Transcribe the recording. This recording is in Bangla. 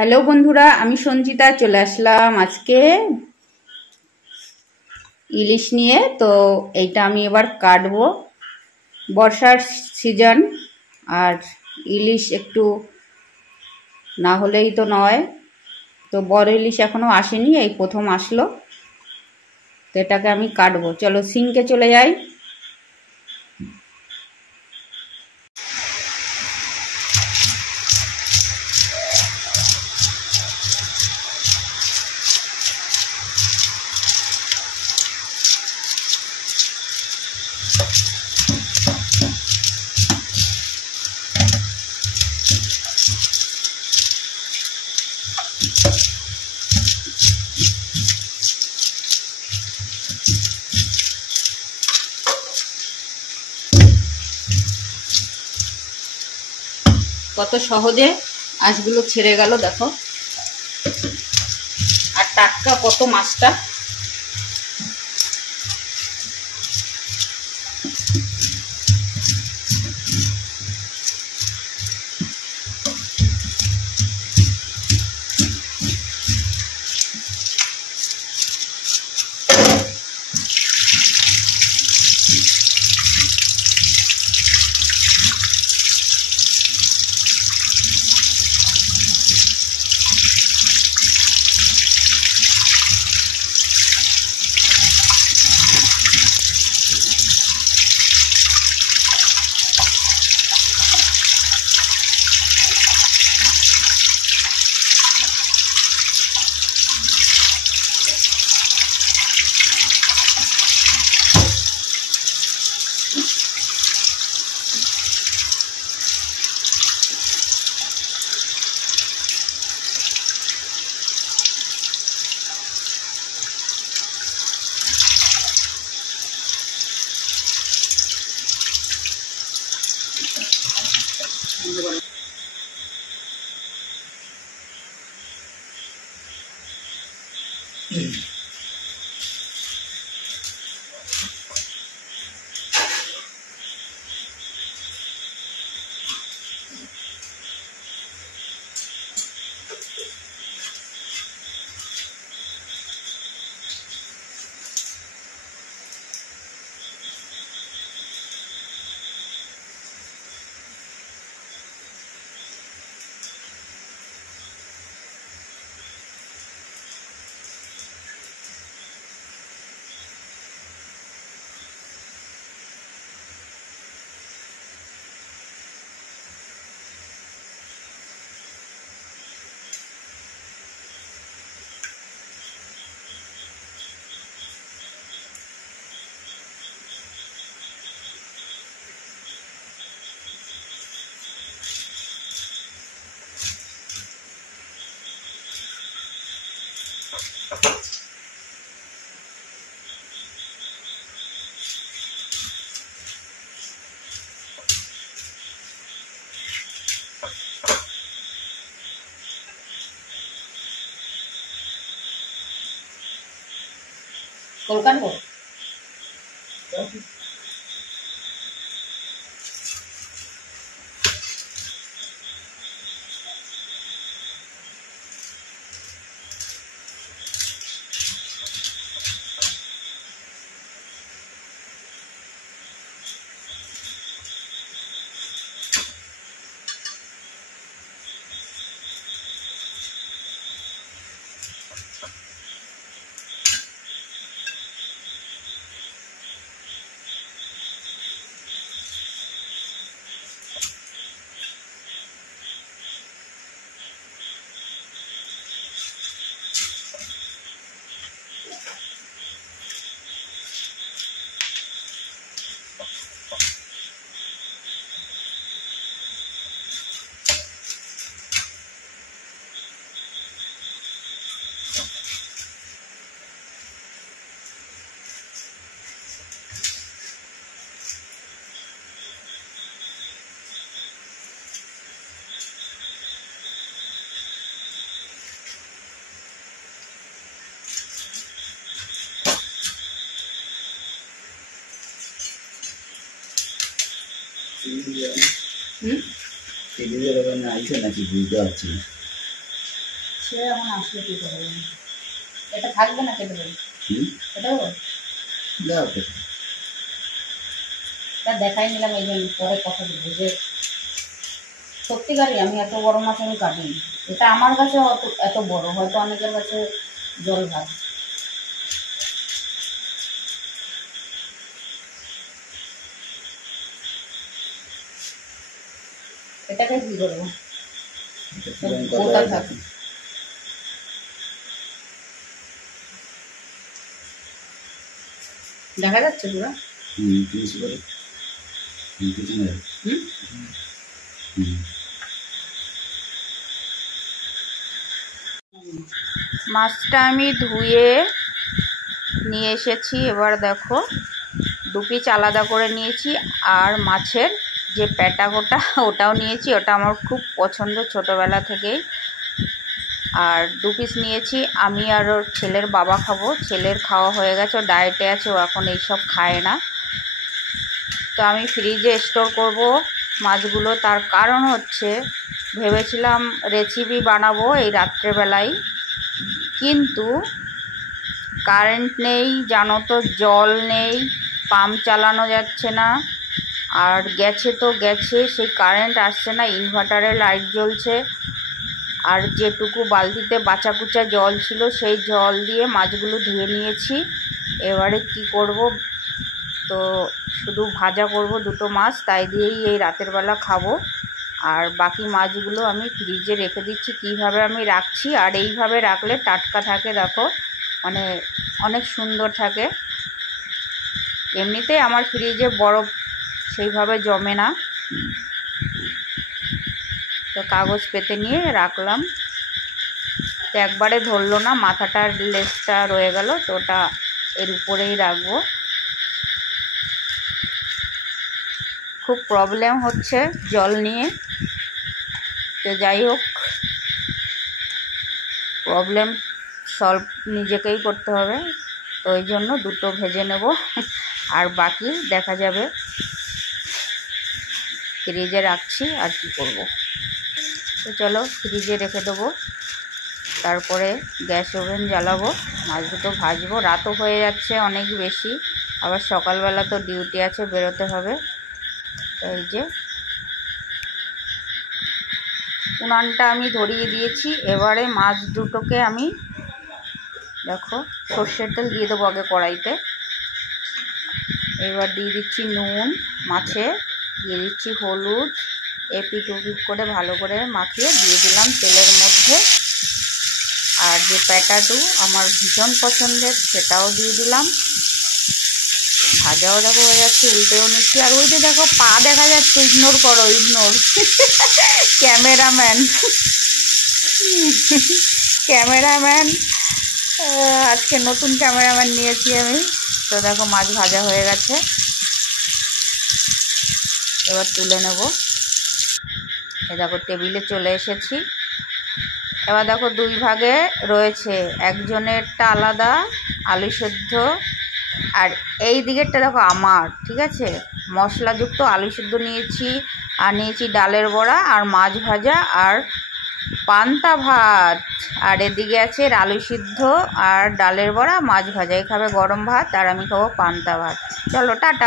হ্যালো বন্ধুরা, আমি সঞ্চিতা চলে আসলাম আজকে ইলিশ নিয়ে। তো এইটা আমি এবার কাটবো। বর্ষার সিজন, আর ইলিশ একটু না হলেই তো নয়। তো বড় ইলিশ এখনো আসেনি, এই প্রথম আসলো। তো এটাকে আমি কাটবো। চলো সিঙ্কে চলে যাই। কত সহজে আঁশগুলো ছেড়ে গেল দেখো, আর টাটকা কত মাছটা। কলকানবো আইসে নাকি বুঝতে পারছি না। সে এখন আসলে কি করবে, এটা থাকবে না কেটে দেবে, কেটে দেবো তা দেখাই নিলাম। এই জন্য পরে কথা বলবো যে সত্যিকারই আমি এত বড় মাছ আমি কাটিনি। এটা আমার কাছে এত বড়, হয়তো অনেকের কাছে জল ভাত। এটাকে কি করবো, গোটা থাকে। দেখা যাচ্ছে পুরো। মাছটা আমি ধুয়ে নিয়ে এসেছি। এবার দেখো 2 পিস আলাদা করে নিয়েছি, আর মাছের যে পেটা গোটা ওটাও নিয়েছি। ওটা আমার খুব পছন্দ ছোটোবেলা থেকেই। আর 2 পিস নিয়েছি, আমি আর ওর ছেলের বাবা খাবো। ছেলের খাওয়া হয়ে গেছে, ও ডায়েটে আছে, ও এখন এইসব খায় না। তো আমি ফ্রিজে স্টোর করব মাছগুলো। তার কারণ হচ্ছে ভেবেছিলাম রেসিপি বানাবো এই রাত্রেবেলায়, কিন্তু কারেন্ট নেই, জানো তো, জল নেই, পাম্প চালানো যাচ্ছে না। আর গেছে তো গেছে, সেই কারেন্ট আসছে না, ইনভার্টারে লাইট জ্বলছে। আর যেটুকু বালতিতে বাঁচাকুচা জল ছিল সেই জল দিয়ে মাছগুলো ধুয়ে নিয়েছি। এবারে কি করব, তো শুধু ভাজা করব 2টো মাছ, তাই দিয়েই এই রাতের বেলা খাবো। আর বাকি মাছগুলো আমি ফ্রিজে রেখে দিচ্ছি। কিভাবে আমি রাখছি, আর এইভাবে রাখলে টাটকা থাকে, দেখো মানে অনেক সুন্দর থাকে। এমনিতে আমার ফ্রিজে বরফ সেইভাবে জমে না, তো কাগজ পেতে নিয়ে রাখলাম। তো একবারে ধরলো না, মাথাটার লেজটা রয়ে গেল, তো ওটা এর উপরেই রাখবো। খুব প্রবলেম হচ্ছে জল নিয়ে, তো যাই হোক, প্রবলেম সলভ নিজেকেই করতে হবে। তো ওই জন্য 2টো ভেজে নেব, আর বাকি দেখা যাবে। ফ্রিজে রাখছি, আর কি করব। তো চলো ফ্রিজে রেখে দেবো, তারপরে গ্যাস ওভেন জ্বালাবো, মাছ দুটো ভাজবো। রাতও হয়ে যাচ্ছে অনেক বেশি, আবার সকালবেলা তো ডিউটি আছে, বেরোতে হবে। এই যে উনানটা আমি ধরিয়ে দিয়েছি। এবারে মাছ দুটোকে আমি দেখো সর্ষের তেল দিয়ে দেবো আগে কড়াইতে। এবার দিয়ে দিচ্ছি নুন মাছে, দিয়ে দিচ্ছি হলুদ, এপিট ওপিট করে ভালো করে মাখিয়ে দিয়ে দিলাম তেলের মধ্যে। আর যে প্যাটাটু আমার ভীষণ পছন্দের, সেটাও দিয়ে দিলাম। ভাজাও দেখো হয়ে যাচ্ছে, উল্টেও নিচ্ছি। আর ওই যে দেখো পা দেখা যাচ্ছে, ইগনোর করো, ইগনোর। ক্যামেরাম্যান ক্যামেরাম্যান আজকে নতুন ক্যামেরাম্যান নিয়েছি আমি। তো দেখো মাছ ভাজা হয়ে গেছে, এবার তুলে নেব। এ দেখো টেবিলে চলে এসেছি। এবার দেখো 2 ভাগে রয়েছে, একজনেরটা আলাদা আলু সেদ্ধ, আর এই দিকেরটা দেখো আমার, ঠিক আছে। মশলাযুক্ত আলু সেদ্ধ নিয়েছি, আর নিয়েছি ডালের বড়া, আর মাছ ভাজা, আর পান্তা ভাত। আর এদিকে আছে আলু সিদ্ধ আর ডালের বড়া, মাছ ভাজা। এই খাবে গরম ভাত, আর আমি খাবো পান্তা ভাত। চলো টাটা।